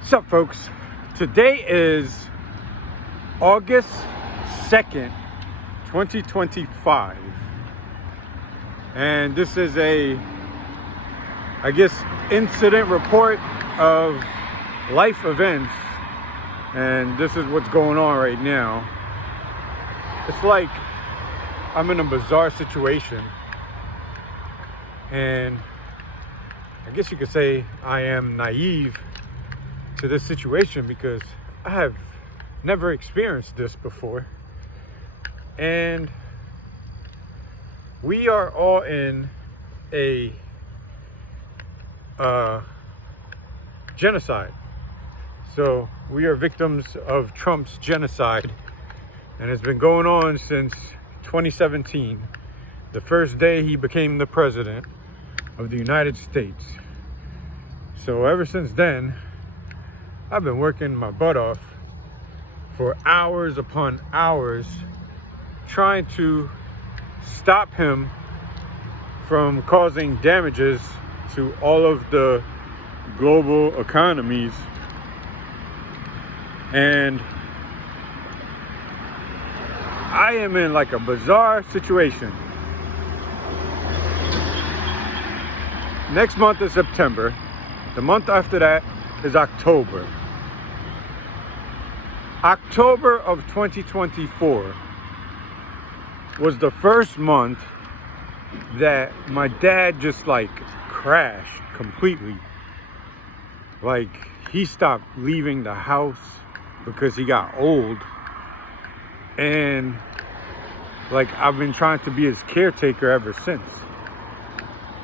What's up, folks? Today is August 2nd, 2025. And this is incident report of life events. And this is what's going on right now. It's like I'm in a bizarre situation. And I guess you could say I am naive to this situation because I have never experienced this before. And we are all in a genocide. So we are victims of Trump's genocide, and it's been going on since 2017, the first day he became the president of the United States. So ever since then, I've been working my butt off for hours upon hours trying to stop him from causing damages to all of the global economies. And I am in like a bizarre situation. Next month is September. The month after that is October. October of 2024 was the first month that my dad just like crashed completely. Like, he stopped leaving the house because he got old. And like, I've been trying to be his caretaker ever since.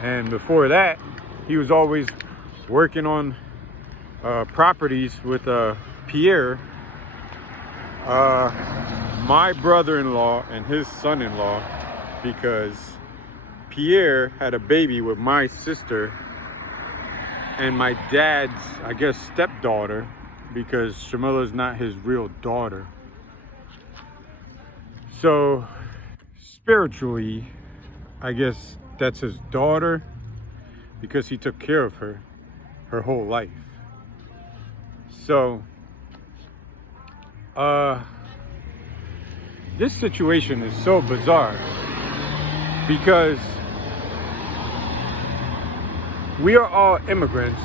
And before that, he was always working on properties with Pierre, my brother-in-law and his son-in-law, because Pierre had a baby with my sister and my dad's, I guess, stepdaughter, because Shamila's not his real daughter. So spiritually, I guess that's his daughter, because he took care of her whole life. So this situation is so bizarre because we are all immigrants,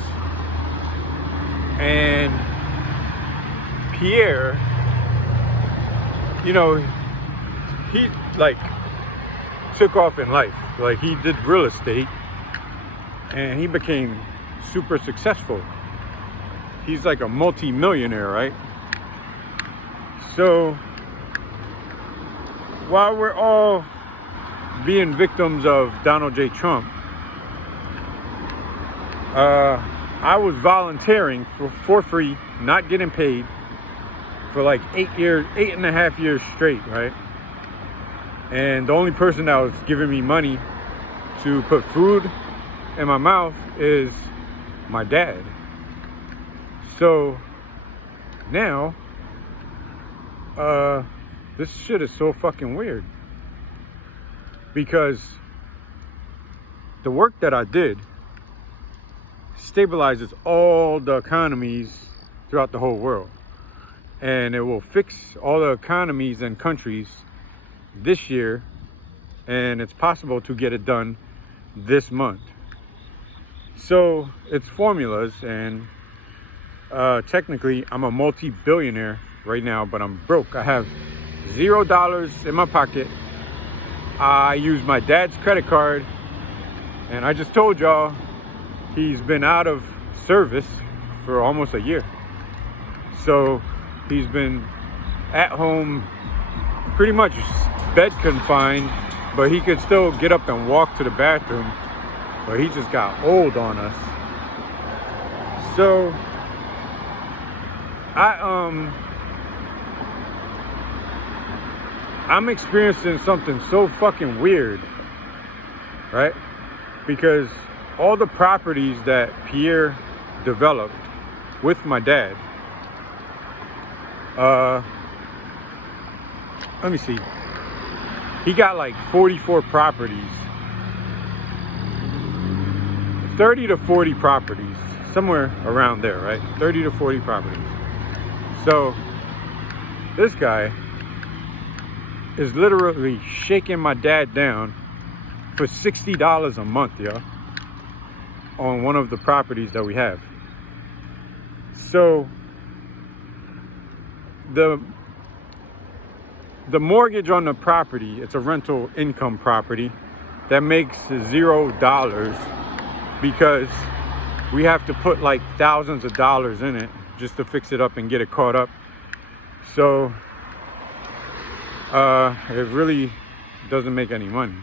and Pierre, you know, he like took off in life. Like, he did real estate and he became super successful. He's like a multi-millionaire, right? So while we're all being victims of Donald J. Trump, I was volunteering for free, not getting paid, for like 8.5 years straight, right? And the only person that was giving me money to put food in my mouth is my dad. So now, this shit is so fucking weird, because the work that I did stabilizes all the economies throughout the whole world, and it will fix all the economies and countries this year, and it's possible to get it done this month. So it's formulas, and technically I'm a multi-billionaire right now, but I'm broke. I have $0 in my pocket. I use my dad's credit card, and I just told y'all he's been out of service for almost a year. So he's been at home, pretty much bed confined, but he could still get up and walk to the bathroom. But he just got old on us. So I'm experiencing something so fucking weird, right? Because all the properties that Pierre developed with my dad, let me see, he got like 44 properties, 30 to 40 properties. somewhere around there, right? 30 to 40 properties. So this guy is literally shaking my dad down for $60 a month, yo, on one of the properties that we have. So the mortgage on the property, it's a rental income property that makes $0 because we have to put like thousands of dollars in it just to fix it up and get it caught up. So it really doesn't make any money.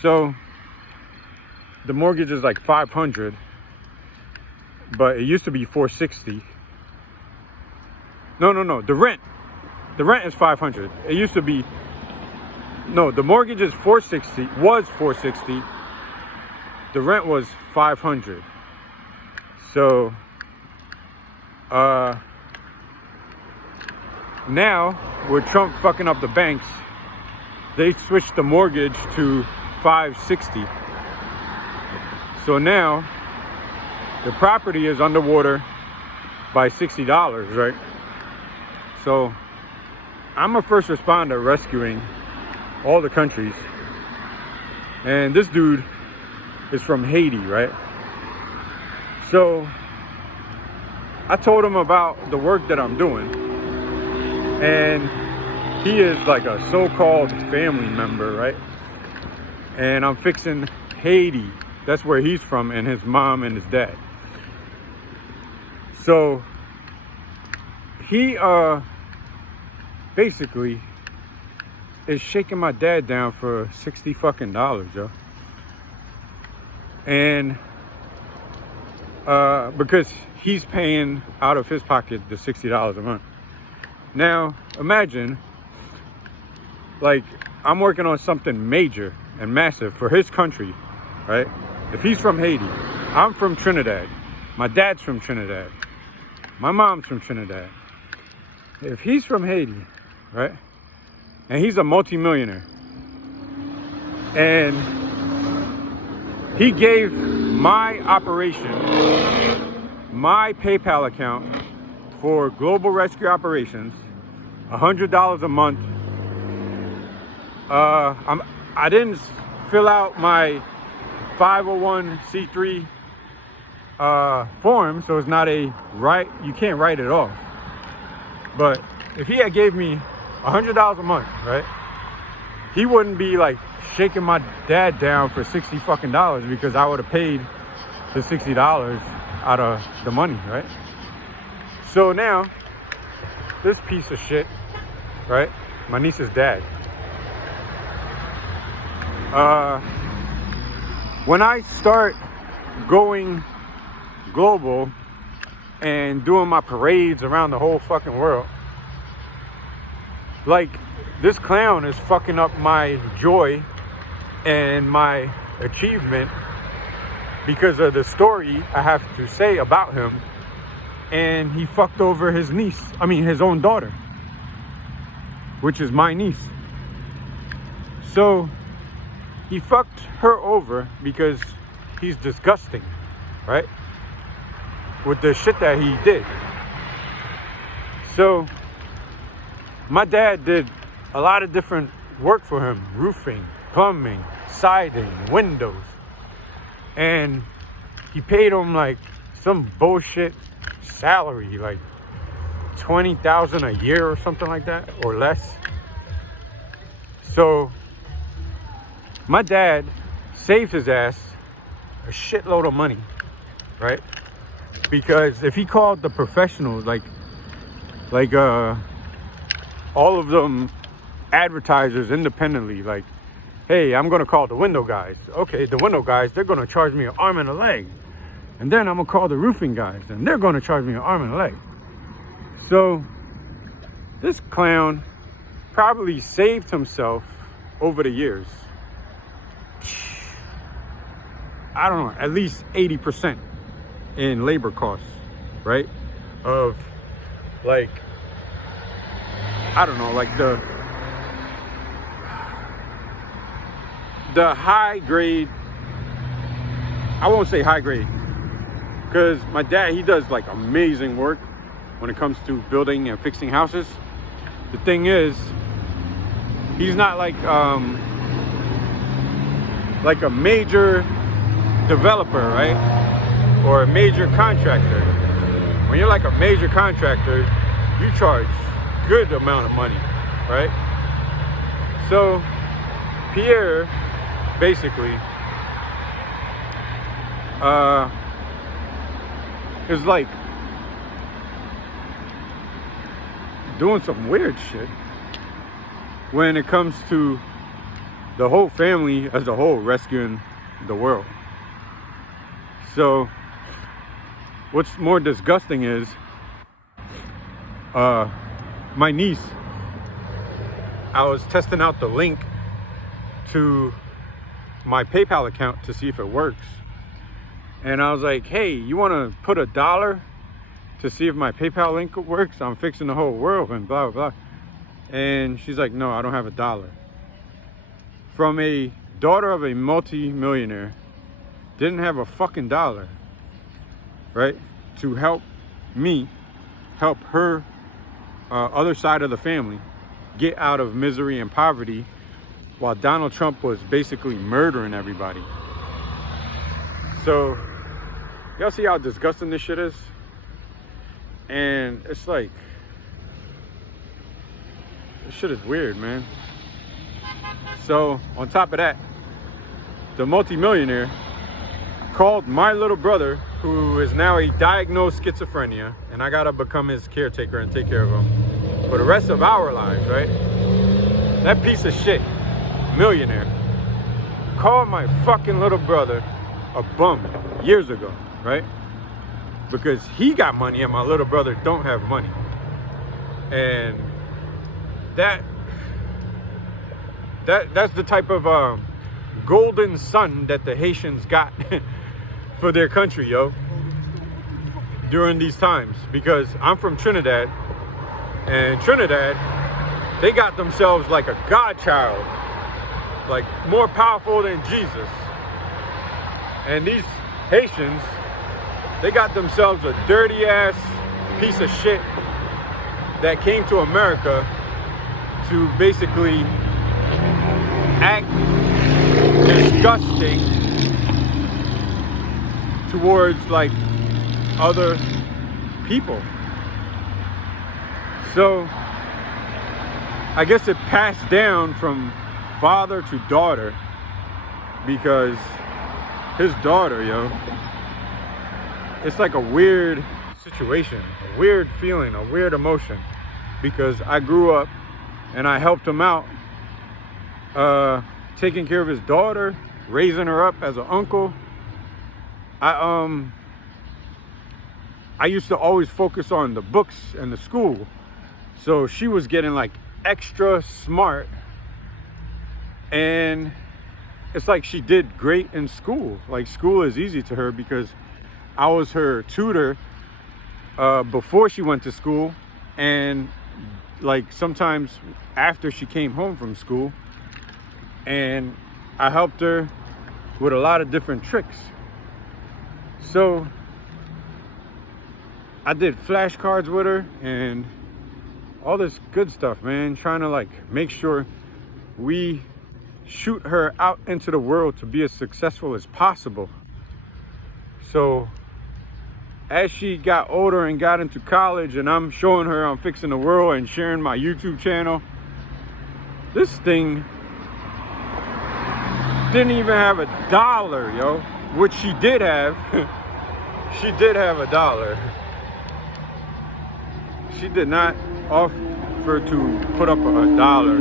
So the mortgage is like $500, but it used to be $460. No, the rent is $500. It used to be, no, the mortgage is $460, was $460. The rent was $500. So now with Trump fucking up the banks, they switched the mortgage to $560. So now the property is underwater by $60, right? So I'm a first responder rescuing all the countries, and this dude is from Haiti, right? So I told him about the work that I'm doing, and he is like a so-called family member, right? And I'm fixing Haiti. That's where he's from, and his mom and his dad. So he basically is shaking my dad down for $60 fucking dollars, yo. And because he's paying out of his pocket the $60 a month. Now imagine, like, I'm working on something major and massive for his country, right? If he's from Haiti, I'm from Trinidad, my dad's from Trinidad, my mom's from Trinidad. If he's from Haiti, right, and he's a multimillionaire, and he gave my operation, my PayPal account for global rescue operations, $100 a month. I didn't fill out my 501c3 form, so it's not a right. You can't write it off. But if he had gave me $100 a month, right, he wouldn't be like shaking my dad down for $60 fucking dollars, because I would have paid the $60 out of the money, right? So now this piece of shit, right, my niece's dad, when I start going global and doing my parades around the whole fucking world, like, this clown is fucking up my joy and my achievement because of the story I have to say about him. And he fucked over his niece, his own daughter, which is my niece. So he fucked her over because he's disgusting, right? With the shit that he did. So my dad did a lot of different work for him: roofing, plumbing, siding, windows. And he paid him like some bullshit salary, like $20,000 a year or something like that, or less. So my dad saved his ass a shitload of money, right? Because if he called the professionals, like all of them advertisers independently, like, hey, I'm gonna call the window guys. Okay, the window guys, they're gonna charge me an arm and a leg. And then I'm gonna call the roofing guys, and they're gonna charge me an arm and a leg. So this clown probably saved himself over the years, I don't know, at least 80% in labor costs, right? Of, like, I don't know, like the high grade, I won't say high grade, because my dad, he does like amazing work when it comes to building and fixing houses. The thing is, he's not like a major developer, right? Or a major contractor. When you're like a major contractor, you charge good amount of money, right? So Pierre basically is like doing some weird shit when it comes to the whole family as a whole rescuing the world. So what's more disgusting is my niece, I was testing out the link to my PayPal account to see if it works. And I was like, hey, you want to put $1 to see if my PayPal link works? I'm fixing the whole world and blah, blah, blah. And she's like, no, I don't have $1. From a daughter of a multi-millionaire, didn't have a fucking dollar, right? To help me, help her other side of the family get out of misery and poverty while Donald Trump was basically murdering everybody. So, y'all see how disgusting this shit is? And it's like, this shit is weird, man. So, on top of that, the multimillionaire called my little brother, who is now a diagnosed schizophrenia, and I gotta become his caretaker and take care of him for the rest of our lives, right? That piece of shit, millionaire, called my fucking little brother a bum years ago, right? Because he got money and my little brother don't have money. And that's the type of golden son that the Haitians got for their country, yo, during these times. Because I'm from Trinidad, and Trinidad, they got themselves like a godchild, like more powerful than Jesus. And these Haitians, they got themselves a dirty ass piece of shit that came to America to basically act disgusting towards like other people. So I guess it passed down from father to daughter, because his daughter, yo, it's like a weird situation, a weird feeling, a weird emotion, because I grew up and I helped him out, taking care of his daughter, raising her up as an uncle. I used to always focus on the books and the school, so she was getting like extra smart, and it's like she did great in school. Like, school is easy to her because I was her tutor before she went to school, and like sometimes after she came home from school, and I helped her with a lot of different tricks. So I did flashcards with her and all this good stuff, man, trying to like make sure we shoot her out into the world to be as successful as possible. So as she got older and got into college, and I'm showing her I'm fixing the world and sharing my YouTube channel, this thing didn't even have $1, yo, which she did have. She did have $1. She did not offer to put up $1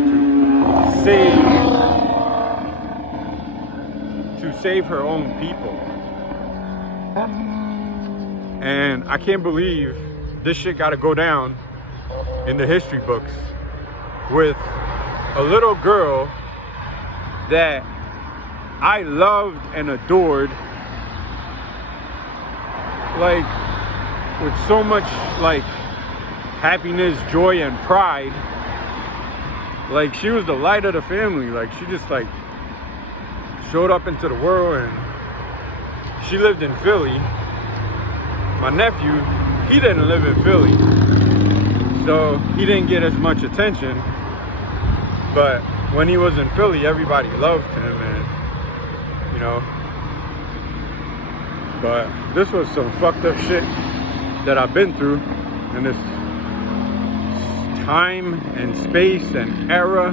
to save her own people. And I can't believe this shit gotta go down in the history books with a little girl that I loved and adored, like with so much like happiness, joy, and pride. Like, she was the light of the family. Like, she just like showed up into the world, and she lived in Philly. my nephew, he didn't live in Philly, so he didn't get as much attention. But when he was in Philly, everybody loved him, and you know. But this was some fucked up shit that I've been through in this time and space and era,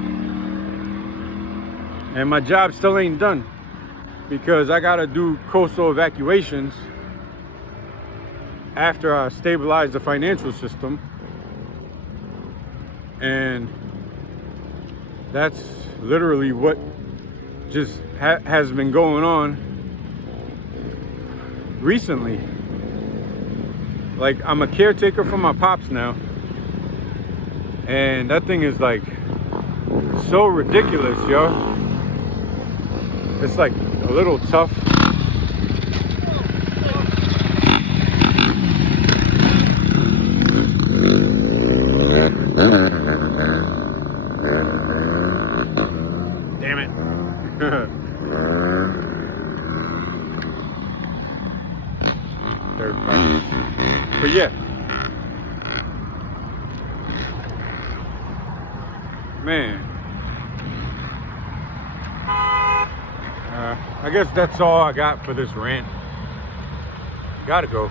and my job still ain't done because I gotta do coastal evacuations after I stabilize the financial system, and that's literally what just has been going on recently. Like, I'm a caretaker for my pops now, and that thing is like so ridiculous, yo. It's like a little tough. Damn it. But yeah, man, I guess that's all I got for this rant. Gotta go.